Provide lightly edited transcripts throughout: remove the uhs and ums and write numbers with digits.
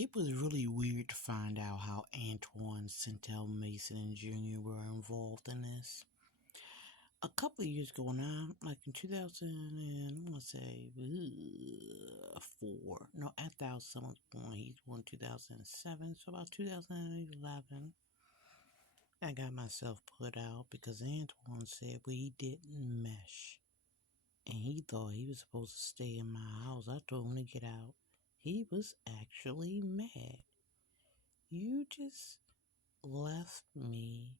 It was really weird to find out how Antwon Mason Sr. were involved in this. A couple of years ago, now, like in 2000 and I want to say 4. No, after our son was born, he was born 2007. So about 2011, I got myself put out because Antwon said we didn't mesh, and he thought he was supposed to stay in my house. I told him to get out. He was actually mad. You just left me,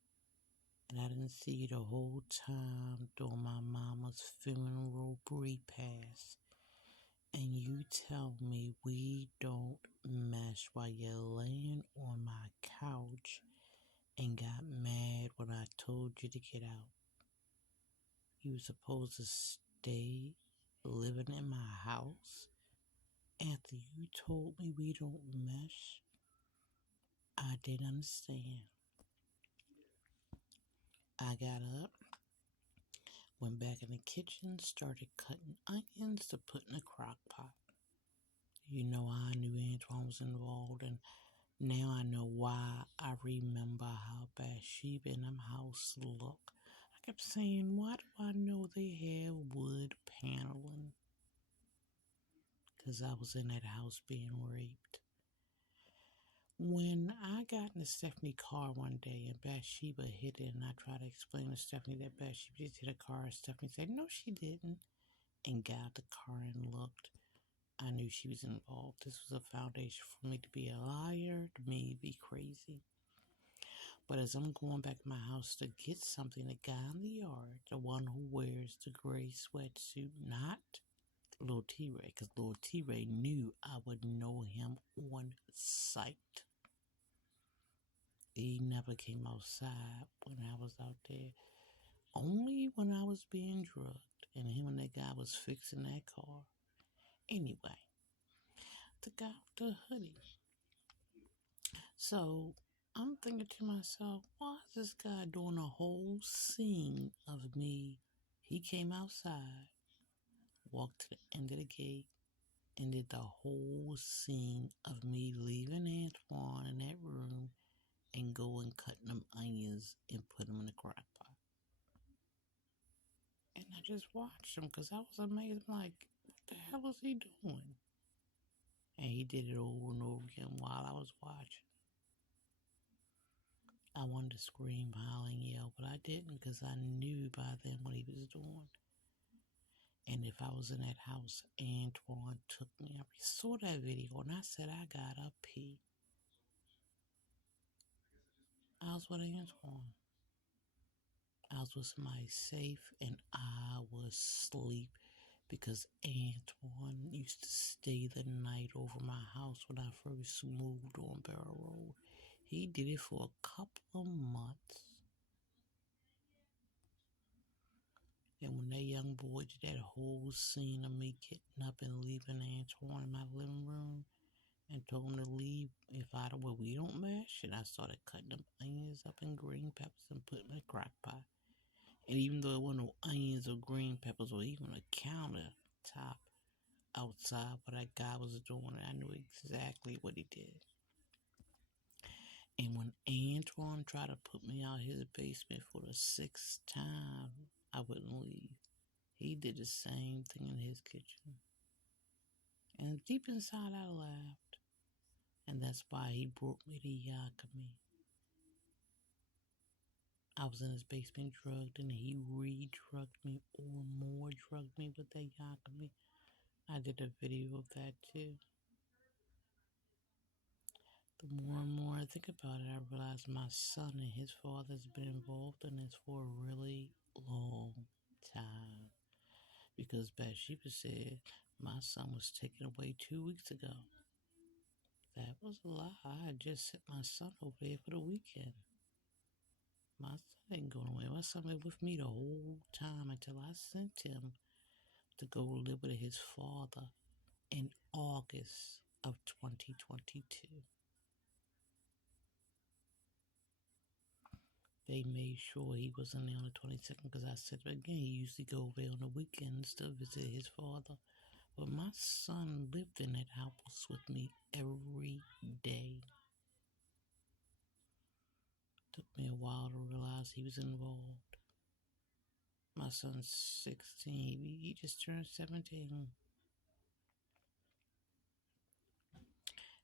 and I didn't see you the whole time during my mama's funeral repast. And you tell me we don't mesh while you're laying on my couch and got mad when I told you to get out. You were supposed to stay living in my house after you told me we don't mesh. I didn't understand. I got up, went back in the kitchen, started cutting onions to put in a crock pot. You know, I knew Antwon was involved, and now I know why. I remember how Bathsheba in them house look. I kept saying, why do I know they have wood paneling? Because I was in that house being raped. When I got in the Stephanie car one day and Bathsheba hit it, and I tried to explain to Stephanie that Bathsheba just hit a car, and Stephanie said, no, she didn't, and got out the car and looked, I knew she was involved. This was a foundation for me to be a liar, to me to be crazy. But as I'm going back to my house to get something, the guy in the yard, the one who wears the gray sweatsuit, not Lil T-Ray, because Lil T-Ray knew I would know him on sight. He never came outside when I was out there. Only when I was being drugged and him and that guy was fixing that car. Anyway, the guy with the hoodie. So I'm thinking to myself, why is this guy doing a whole scene of me? He came outside, walked to the end of the gate, and did the whole scene of me leaving Antwon in that room and going cutting them onions and put them in the crock pot. And I just watched him because I was amazed. I'm like, what the hell is he doing? And he did it over and over again while I was watching. I wanted to scream, holler, and yell, but I didn't because I knew by then what he was doing. And if I was in that house, Antwon took me. I saw that video and I said, I gotta pee. I was with Antwon. I was with somebody safe and I was asleep because Antwon used to stay the night over my house when I first moved on Barrow Road. He did it for a couple of months. And when that young boy did that whole scene of me getting up and leaving Antwon in my living room and told him to leave we don't mesh, and I started cutting them onions up and green peppers and putting them in a crock pot. And even though it wasn't no onions or green peppers or even a countertop outside what that guy was doing, I knew exactly what he did. And when Antwon tried to put me out his basement for the 6th time, I wouldn't leave. He did the same thing in his kitchen. And deep inside I laughed. And that's why he brought me to Yakima. I was in his basement drugged and he re-drugged me or more drugged me with that Yakima. I did a video of that too. The more and more I think about it, I realize my son and his father has been involved in this for a really long time. Because Bathsheba said my son was taken away 2 weeks ago. That was a lie. I had just sent my son over there for the weekend. My son ain't going away. My son was with me the whole time until I sent him to go live with his father in August of 2022. They made sure he wasn't there on the 22nd because I said again, he used to go over there on the weekends to visit his father. But my son lived in that house with me every while to realize he was involved. My son's 16. He just turned 17.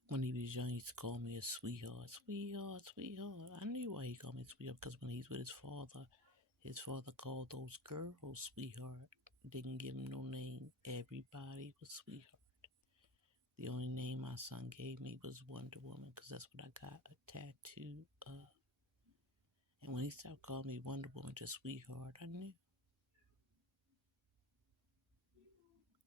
When he was young, he used to call me a sweetheart. Sweetheart, sweetheart. I knew why he called me sweetheart, because when he's with his father called those girls sweetheart. Didn't give him no name. Everybody was sweetheart. The only name my son gave me was Wonder Woman, because that's what I got a tattoo of. And when he started calling me Wonder Woman to sweetheart, I knew.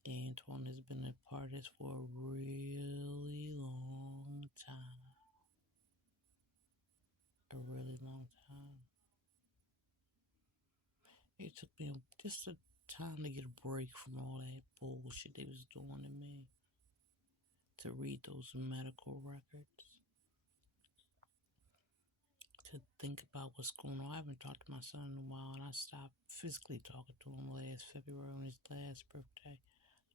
Antwon has been a part of this for a really long time. A really long time. It took me just a time to get a break from all that bullshit they was doing to me. To read those medical records. To think about what's going on. I haven't talked to my son in a while, and I stopped physically talking to him last February on his last birthday.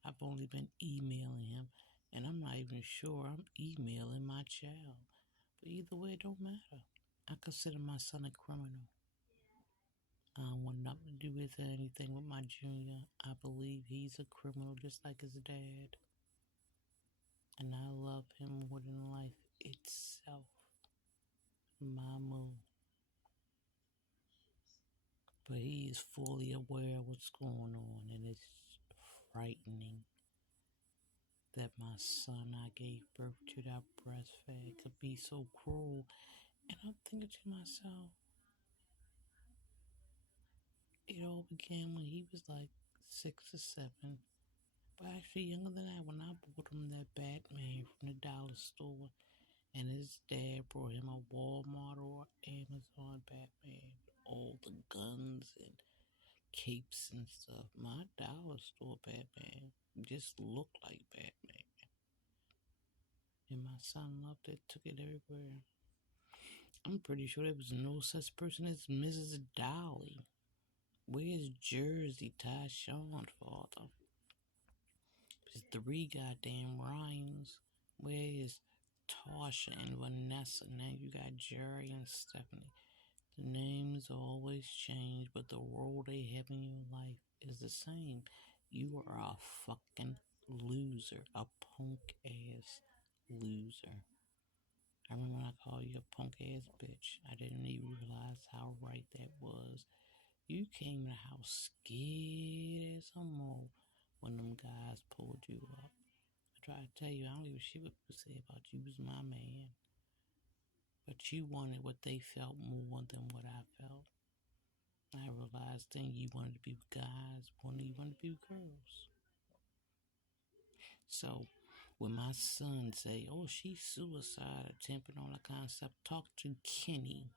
I've only been emailing him, and I'm not even sure I'm emailing my child. But either way, it don't matter. I consider my son a criminal. I don't want nothing to do with anything with my junior. I believe he's a criminal just like his dad. And I love him more than life itself. Mama. But he is fully aware of what's going on, and it's frightening that my son I gave birth to, that breastfed, could be so cruel. And I'm thinking to myself, it all began when he was like 6 or 7. But actually younger than that, when I bought him that Batman from the dollar store, and his dad brought him a Walmart or Amazon Batman with all the guns and capes and stuff. My dollar store Batman just looked like Batman. And my son loved it, took it everywhere. I'm pretty sure there was no such person as Mrs. Dolly. Where's Jersey Tyshawn's father? There's 3 goddamn Ryans. Where is Tasha and Vanessa? Now you got Jerry and Stephanie. The names always change, but the role they have in your life is the same. You are a fucking loser. A punk ass loser. I remember when I called you a punk ass bitch. I didn't even realize how right that was. You came to the house scared as a mole when them guys pulled you up. I tried to tell you, I don't give a shit what people say about you. You was my man. But you wanted what they felt more than what I felt. I realized then you wanted to be with guys more than you wanted to be with girls. So when my son say, oh, she's suicide attempting on a concept, talk to Kenny.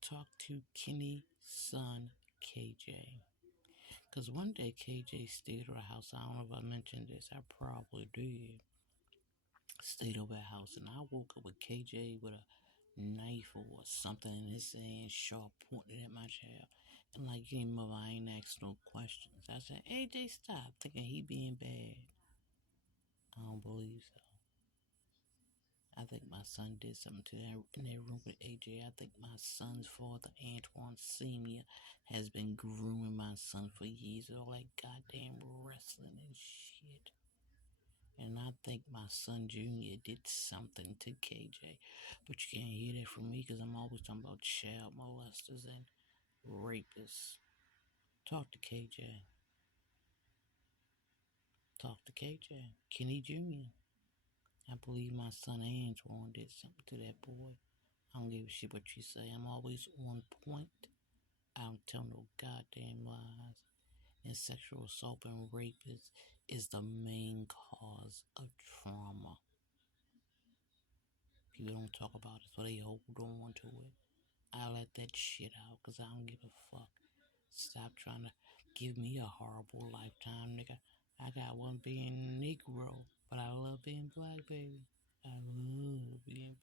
Talk to Kenny's son, KJ. Because one day KJ stayed at our house. I don't know if I mentioned this. I probably did. Stayed over at our house, and I woke up with KJ with a knife or something in his hand, sharp pointed at my child. And like any mother, I ain't asked no questions. I said, AJ, stop, thinking he being bad. I don't believe so. I think my son did something to that in that room with AJ. I think my son's father, Antwon Sr, has been grooming my son for years. All that goddamn wrestling and shit. And I think my son Junior did something to KJ. But you can't hear that from me because I'm always talking about child molesters and rapists. Talk to KJ. Talk to KJ. Kenny Jr. I believe my son Antwon did something to that boy. I don't give a shit what you say. I'm always on point. I don't tell no goddamn lies. And sexual assault and rape is the main cause of trauma. People don't talk about it, so they hold on to it. I let that shit out because I don't give a fuck. Stop trying to give me a horrible lifetime, nigga. I got one being Negro, but I love being black, baby. I love being